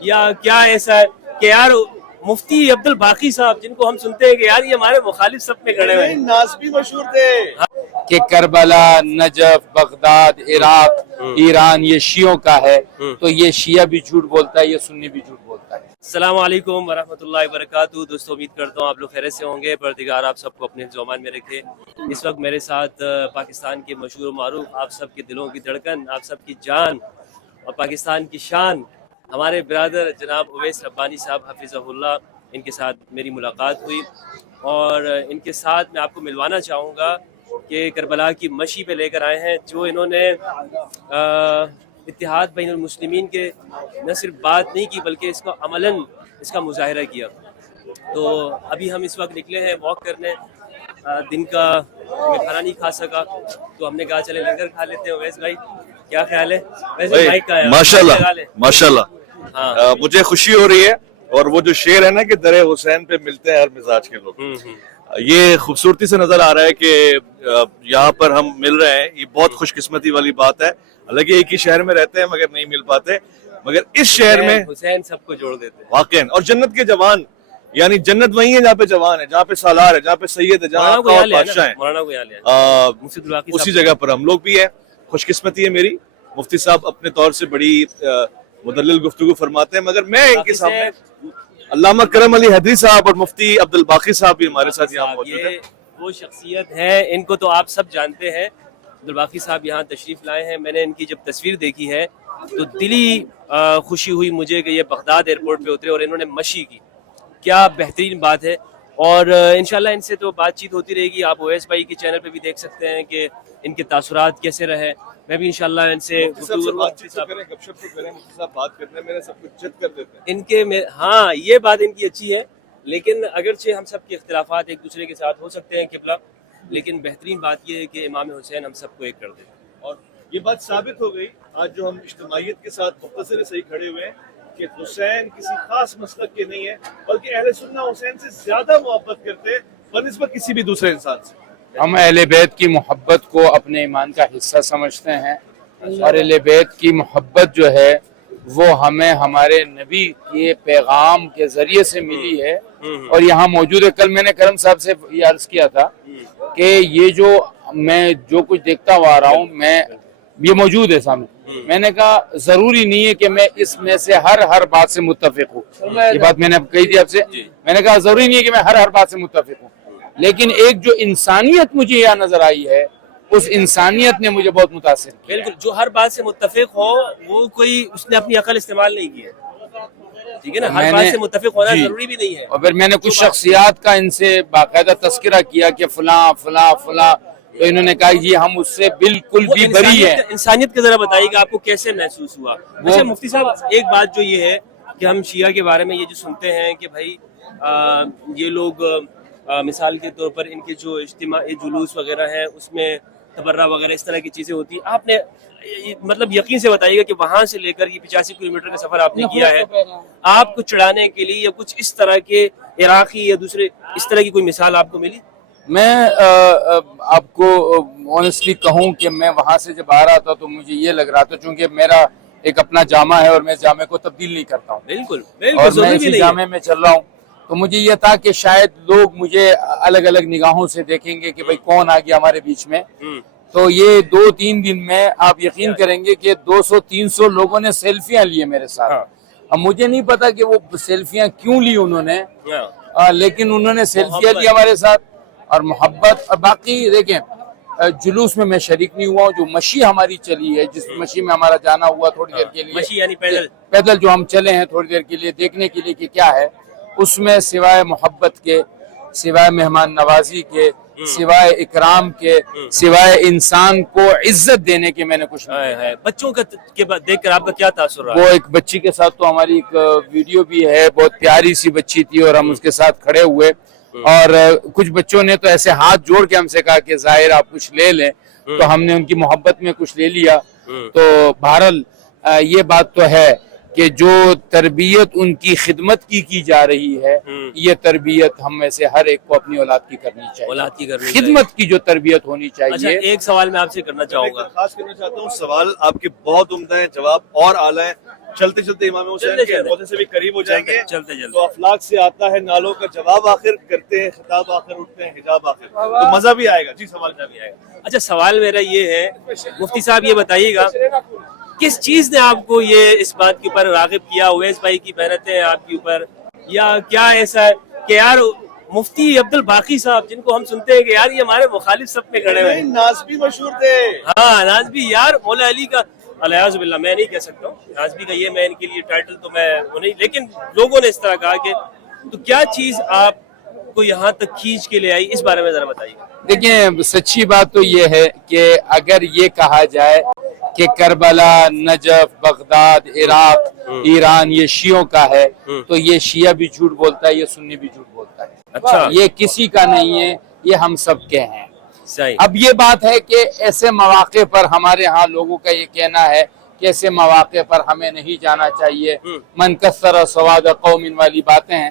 یا کیا ایسا ہے کہ یار مفتی عبد الباقی صاحب جن کو ہم سنتے ہیں کہ یار یہ ہمارے مخالف سب میں کھڑے ہوئے ہیں، ناسبی مشہور تھے کہ کربلا، نجف، بغداد، عراق، ایران یہ شیعوں کا ہے، تو یہ شیعہ بھی جھوٹ بولتا ہے، یہ سنی بھی جھوٹ بولتا ہے۔ السلام علیکم ورحمۃ اللہ وبرکاتہ۔ دوستو امید کرتا ہوں آپ لوگ خیریت سے ہوں گے، پروردگار آپ سب کو اپنے زمان میں رکھے۔ اس وقت میرے ساتھ پاکستان کے مشہور و معروف، آپ سب کے دلوں کی دھڑکن، آپ سب کی جان اور پاکستان کی شان، ہمارے برادر جناب اویس ربانی صاحب حفظہ اللہ، ان کے ساتھ میری ملاقات ہوئی اور ان کے ساتھ میں آپ کو ملوانا چاہوں گا کہ کربلا کی مشی پہ لے کر آئے ہیں، جو انہوں نے اتحاد بین المسلمین کے نہ صرف بات نہیں کی بلکہ اس کا عملاً اس کا مظاہرہ کیا۔ تو ابھی ہم اس وقت نکلے ہیں واک کرنے، دن کا میں کھانا نہیں کھا سکا تو ہم نے کہا چلے لنگر کھا لیتے ہیں۔ اویس بھائی کیا خیال ہے؟ ویسے مائک کا ہے ماشاءاللہ مجھے خوشی ہو رہی ہے، اور وہ جو شعر ہے نا کہ در حسین پہ ملتے ہیں ہر مزاج کے لوگ، یہ خوبصورتی سے نظر آ رہا ہے کہ یہاں پر ہم مل رہے ہیں، یہ بہت خوش قسمتی والی بات ہے۔ حالانکہ ایک ہی شہر میں رہتے ہیں مگر نہیں مل پاتے، مگر اس شہر میں حسین سب کو جوڑ دیتے ہیں واقعا، اور جنت کے جوان، یعنی جنت وہی ہے جہاں پہ جوان ہے، جہاں پہ سالار ہے، جہاں پہ سید ہے، جہاں آقا اور بادشاہ ہیں، اسی جگہ پر ہم لوگ بھی ہیں۔ خوش قسمتی ہے میری، مفتی صاحب اپنے طور سے بڑی مدلل گفتگو فرماتے ہیں، مگر میں ان کے سامنے علامہ کرم علی حیدری صاحب اور مفتی عبد الباقی صاحب بھی ہمارے ساتھ یہاں موجود ہیں۔ وہ شخصیت ہے، ان کو تو آپ سب جانتے ہیں۔ عبد الباقی صاحب یہاں تشریف لائے ہیں، میں نے ان کی جب تصویر دیکھی ہے تو دلی خوشی ہوئی مجھے کہ یہ بغداد ایئرپورٹ پہ اترے اور انہوں نے مشی کی، کیا بہترین بات ہے۔ اور انشاءاللہ ان سے تو بات چیت ہوتی رہے گی، آپ اویس بھائی کے چینل پہ بھی دیکھ سکتے ہیں کہ ان کے تاثرات کیسے رہے۔ میں بھی انشاءاللہ ان سے ان کے ہاں یہ بات ان کی اچھی ہے، لیکن اگرچہ ہم سب کے اختلافات ایک دوسرے کے ساتھ ہو سکتے ہیں قبلہ، لیکن بہترین بات یہ ہے کہ امام حسین ہم سب کو ایک کر دیتے ہیں۔ اور یہ بات ثابت ہو گئی آج جو ہم اجتماعیت کے ساتھ مختصر صحیح کھڑے ہوئے ہیں کہ حسین کسی خاص مسلک کے نہیں ہے، بلکہ اہل سنہ حسین سے زیادہ محبت کرتے ہیں بنسبت کسی بھی دوسرے انسان سے۔ ہم اہل بیت کی محبت کو اپنے ایمان کا حصہ سمجھتے ہیں، اور اہل بیت کی محبت جو ہے وہ ہمیں ہمارے نبی کے پیغام کے ذریعے سے ملی ہے، اور یہاں موجود ہے۔ کل میں نے کرم صاحب سے یہ عرض کیا تھا کہ یہ جو میں جو کچھ دیکھتا ہوا آ رہا ہوں، میں یہ موجود ہے سامنے، میں نے کہا ضروری نہیں ہے کہ میں اس میں سے ہر بات سے متفق ہوں، یہ بات میں نے کہی تھی آپ سے، میں نے کہا ضروری نہیں ہے کہ میں ہر بات سے متفق ہوں، لیکن ایک جو انسانیت مجھے یہاں نظر آئی ہے، اس انسانیت نے مجھے بہت متاثر کیا۔ بالکل، جو ہر بات سے متفق ہو وہ کوئی اس نے اپنی عقل استعمال نہیں کی ہے، ٹھیک ہے نا، ہر بات سے متفق ہونا ضروری بھی نہیں ہے۔ اور پھر میں نے کچھ شخصیات کا ان سے باقاعدہ تذکرہ کیا کہ فلاں فلاں فلاں، تو انہوں نے کہا یہ ہم اس سے بالکل بھی بری ہیں۔ انسانیت کا ذرا بتائیے کہ آپ کو کیسے محسوس ہوا؟ اچھا مفتی صاحب، ایک بات جو یہ ہے کہ ہم شیعہ کے بارے میں یہ جو سنتے ہیں کہ بھائی یہ لوگ مثال کے طور پر ان کے جو اجتماعی جلوس وغیرہ ہیں اس میں تبرہ وغیرہ اس طرح کی چیزیں ہوتی ہیں، آپ نے مطلب یقین سے بتائیے گا کہ وہاں سے لے کر یہ 85 کلومیٹر کا سفر آپ نے کیا ہے، آپ کو چڑھانے کے لیے یا کچھ اس طرح کے عراقی یا دوسرے اس طرح کی کوئی مثال آپ کو ملی؟ میں آپ کو آنیسٹلی کہوں کہ میں وہاں سے جب آ رہا تھا تو مجھے یہ لگ رہا تھا، چونکہ میرا ایک اپنا جامع ہے اور میں اس جامع کو تبدیل نہیں کرتا ہوں، بالکل اور میں اسی جامع میں چل رہا ہوں، تو مجھے یہ تھا کہ شاید لوگ مجھے الگ الگ نگاہوں سے دیکھیں گے کہ بھئی کون آ گیا ہمارے بیچ میں۔ تو یہ 2-3 دن میں آپ یقین کریں گے کہ 200-300 لوگوں نے سیلفیاں لیے میرے ساتھ۔ اب مجھے نہیں پتا کہ وہ سیلفیاں کیوں لی انہوں نے، لیکن انہوں نے سیلفیاں لی ہمارے ساتھ اور محبت۔ اور باقی دیکھیں جلوس میں شریک نہیں ہوا ہوں، جو مشی ہماری چلی ہے، جس مشی میں ہمارا جانا ہوا تھوڑی دیر کے لیے، مشی یعنی پیدل جو ہم چلے ہیں تھوڑی دیر کے لیے دیکھنے کے لیے کہ کیا ہے، اس میں سوائے محبت کے، سوائے مہمان نوازی کے، سوائے اکرام کے، سوائے انسان کو عزت دینے کے میں نے کچھ نہیں۔ بچوں کا دیکھ کر آپ کا کیا تاثر رہا؟ وہ ایک بچی کے ساتھ تو ہماری ایک ویڈیو بھی ہے، بہت پیاری سی بچی تھی اور ہم اس کے ساتھ کھڑے ہوئے، اور کچھ بچوں نے تو ایسے ہاتھ جوڑ کے ہم سے کہا کہ ظاہر آپ کچھ لے لیں، تو ہم نے ان کی محبت میں کچھ لے لیا۔ تو بہرحال یہ بات تو ہے کہ جو تربیت ان کی خدمت کی جا رہی ہے، یہ تربیت ہم میں سے ہر ایک کو اپنی اولاد کی کرنی چاہیے، خدمت کی جو تربیت ہونی چاہیے۔ اچھا ایک سوال میں آپ سے کرنا چاہوں گا، خاص کرنا چاہتا ہوں، سوال آپ کے بہت عمدہ ہیں، جواب اور اعلیٰ ہیں، چلتے چلتے امام حسین کے روضے سے بھی قریب ہو جائیں گے. چلتے چلتے تو افلاک سے آتا ہے نالوں کا جواب آخر, کرتے ہیں خطاب آخر, اٹھتے ہیں حجاب آخر, تو مزہ بھی آئے گا. جی سوال کا بھی آئے گا. اچھا سوال میرا یہ ہے, مفتی صاحب یہ بتائیے گا کس چیز نے آپ کو یہ اس بات کے اوپر راغب کیا, اویس بھائی کی محنتیں آپ کے اوپر, یا کیا ایسا ہے کہ یار مفتی عبد الباقی صاحب جن کو ہم سنتے ہیں کہ یار یہ ہمارے مخالف سب میں کھڑے ہوئے, نازبی مشہور تھے. ہاں نازبی, یار مولا علی کا الیاذ باللہ, میں نہیں کہہ سکتا ہوں نازبی کا یہ, میں ان کے لیے ٹائٹل تو میں وہ نہیں, لیکن لوگوں نے اس طرح کہا کہ تو کیا چیز آپ کو یہاں تک کھینچ کے لے آئی, اس بارے میں ذرا بتائیے. دیکھیں سچی بات تو یہ ہے کہ اگر یہ کہا جائے کہ کربلا, نجف, بغداد, عراق, ایران یہ شیعوں کا ہے, تو یہ شیعہ بھی جھوٹ بولتا ہے, یہ سنی بھی جھوٹ بولتا ہے. اچھا, یہ کسی کا نہیں ہے, یہ ہم سب کے ہیں. صحیح. اب یہ بات ہے کہ ایسے مواقع پر ہمارے ہاں لوگوں کا یہ کہنا ہے کہ ایسے مواقع پر ہمیں نہیں جانا چاہیے, من کثر سواد قوم والی باتیں ہیں.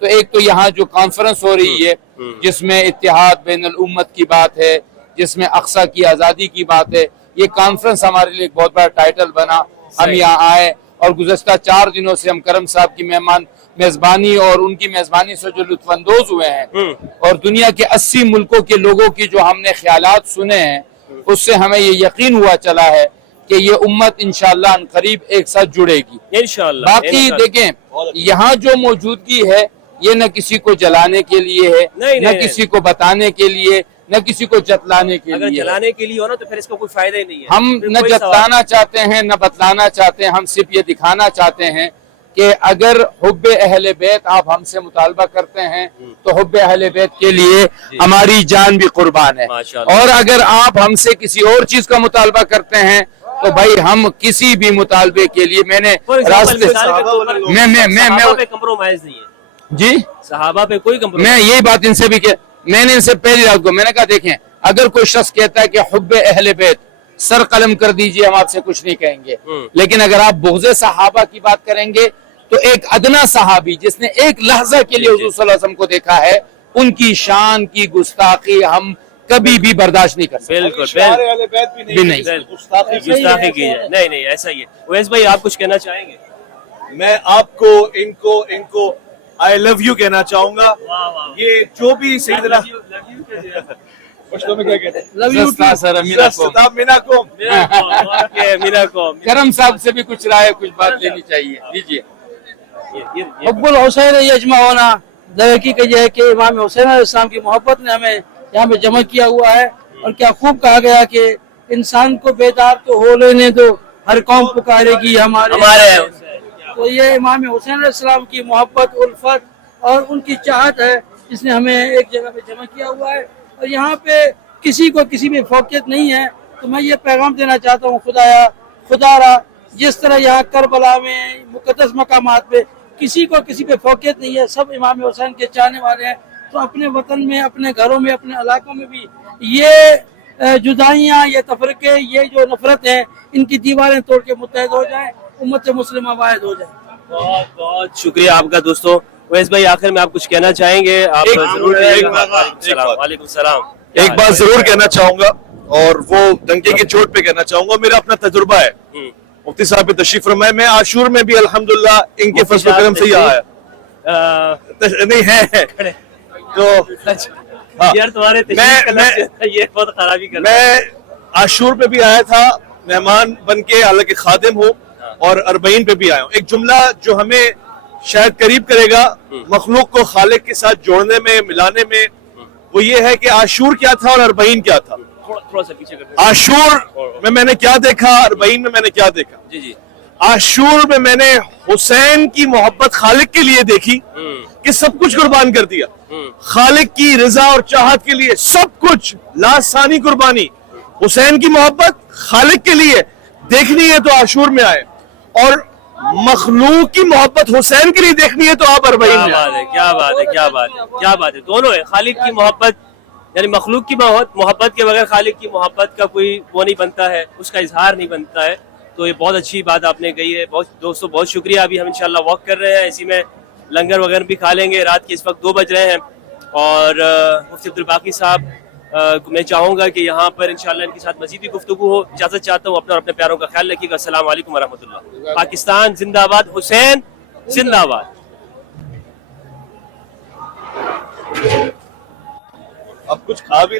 تو ایک تو یہاں جو کانفرنس ہو رہی ہے جس میں اتحاد بین الامت کی بات ہے, جس میں اقصی کی آزادی کی بات ہے, یہ کانفرنس ہمارے لیے ایک بہت بڑا ٹائٹل بنا. ہم یہاں آئے اور گزشتہ 4 دنوں سے ہم کرم صاحب کی میزبانی اور ان کی میزبانی سے جو لطف اندوز ہوئے ہیں, اور دنیا کے 80 ملکوں کے لوگوں کی جو ہم نے خیالات سنے ہیں, اس سے ہمیں یہ یقین ہوا چلا ہے کہ یہ امت انشاءاللہ ان قریب ایک ساتھ جڑے گی انشاءاللہ. باقی دیکھیں یہاں جو موجودگی ہے یہ نہ کسی کو جلانے کے لیے ہے, نہ کسی کو بتانے کے لیے, نہ کسی کو جتلانے کے اگر لیے. جلانے کے لیے ہو نا تو پھر اس کا کوئی فائدہ ہی نہیں ہے. ہم نہ جتلانا چاہتے ہیں نہ بتلانا چاہتے ہیں, ہم صرف یہ دکھانا چاہتے ہیں کہ اگر حب اہل بیت آپ ہم سے مطالبہ کرتے ہیں تو حب اہل بیت کے لیے ہماری جان بھی قربان ہے, اور اگر آپ ہم سے کسی اور چیز کا مطالبہ کرتے ہیں تو بھائی ہم کسی بھی مطالبے کے لیے, میں نے راستے میں کمپرومائز نہیں ہے. جی صحابہ پہ کوئی کمپرومائز, میں یہی بات ان سے بھی کہ میں نے ان سے پہلی رات کو میں نے کہا دیکھیں اگر کوئی شخص کہتا ہے کہ حب اہل بیت سر قلم کر دیجئے, ہم آپ سے کچھ نہیں کہیں گے, لیکن اگر آپ بغض صحابہ کی بات کریں گے تو ایک ادنا صحابی جس نے ایک لحظہ کے لیے حضور صلی اللہ علیہ وسلم کو دیکھا ہے, ان کی شان کی گستاخی ہم کبھی بھی برداشت نہیں کر سکتے. بالکل گستاخی کی جائے, نہیں ایسا ہی ہے. اویس بھائی آپ کچھ کہنا چاہیں گے؟ میں آپ کو ان کو آئی لو یو کہنا چاہوں گا. یہ جو بھی سیدنا میں کیا کہتے ہیں کرم صاحب سے بھی کچھ رائے, کچھ بات لینی چاہیے. دیجیے. حب الحسین یجمع ہونا در حقیقت یہ ہے کہ امام حسین علیہ السلام کی محبت نے ہمیں یہاں پہ جمع کیا ہوا ہے, اور کیا خوب کہا گیا کہ انسان کو بیدار تو ہو لینے دو, ہر قوم پکارے گی ہمارے. تو یہ امام حسین علیہ السلام کی محبت, الفت اور ان کی چاہت ہے جس نے ہمیں ایک جگہ پہ جمع کیا ہوا ہے, اور یہاں پہ کسی کو کسی میں فوقیت نہیں ہے. تو میں یہ پیغام دینا چاہتا ہوں, خدا را جس طرح یہاں کربلا میں مقدس مقامات پہ کسی کو کسی پہ فوقیت نہیں ہے, سب امام حسین کے چاہنے والے ہیں, تو اپنے وطن میں, اپنے گھروں میں, اپنے علاقوں میں بھی یہ جدائیاں, یہ تفرقے, یہ جو نفرت ہیں, ان کی دیواریں توڑ کے متحد ہو جائیں, امت مسلمہ واحد ہو جائے. بہت بہت شکریہ آپ کا دوستو. اویس بھائی آخر میں آپ کچھ کہنا چاہیں گے؟ آپ ضرور. وعلیکم السلام. ایک بات ضرور کہنا چاہوں گا, اور وہ ڈنکے کی چوٹ پہ کہنا چاہوں گا. میرا اپنا تجربہ ہے, مفتی صاحب پہ تشریف فرمائے. میں عاشور میں بھی الحمدللہ ان کے فضل و کرم سے ہی آیا. نہیں ہے تو یار تمہارے یہ بہت خرابی کر, میں عاشور پہ بھی آیا تھا مہمان بن کے, حالانکہ خادم ہوں, اور 40 پہ بھی آیا ہوں. ایک جملہ جو ہمیں شاید قریب کرے گا مخلوق کو خالق کے ساتھ جوڑنے میں, ملانے میں, وہ یہ ہے کہ عاشور کیا تھا اور 40 کیا تھا. عاشور میں نے کیا دیکھا, 40 میں نے کیا دیکھا. جی عاشور میں نے حسین کی محبت خالق کے لیے دیکھی کہ سب کچھ قربان کر دیا. خالق کی رضا اور چاہت کے لیے سب کچھ لاسانی قربانی. حسین کی محبت خالق کے لیے دیکھنی ہے تو عاشور میں آئے, اور مخلوق کی محبت حسین کے لیے دیکھنی ہے تو آپ 40 میں آئے. کیا بات ہے. دونوں ہے, خالق کی محبت یعنی مخلوق کی محبت کے بغیر خالق کی محبت کا کوئی وہ نہیں بنتا ہے, اس کا اظہار نہیں بنتا ہے. تو یہ بہت اچھی بات آپ نے کہی ہے. دوستو بہت شکریہ. ابھی ہم انشاءاللہ واک کر رہے ہیں, اسی میں لنگر وغیرہ بھی کھا لیں گے. رات کے اس وقت 2 بج رہے ہیں, اور مفتی عبد الباقی صاحب میں چاہوں گا کہ یہاں پر انشاءاللہ ان کے ساتھ مزید بھی گفتگو ہو. اجازت چاہتا ہوں, اپنا اور اپنے پیاروں کا خیال رکھیے گا. السلام علیکم ورحمۃ اللہ. پاکستان زندہ باد, حسین زندہ باد. اب کچھ کھا بھی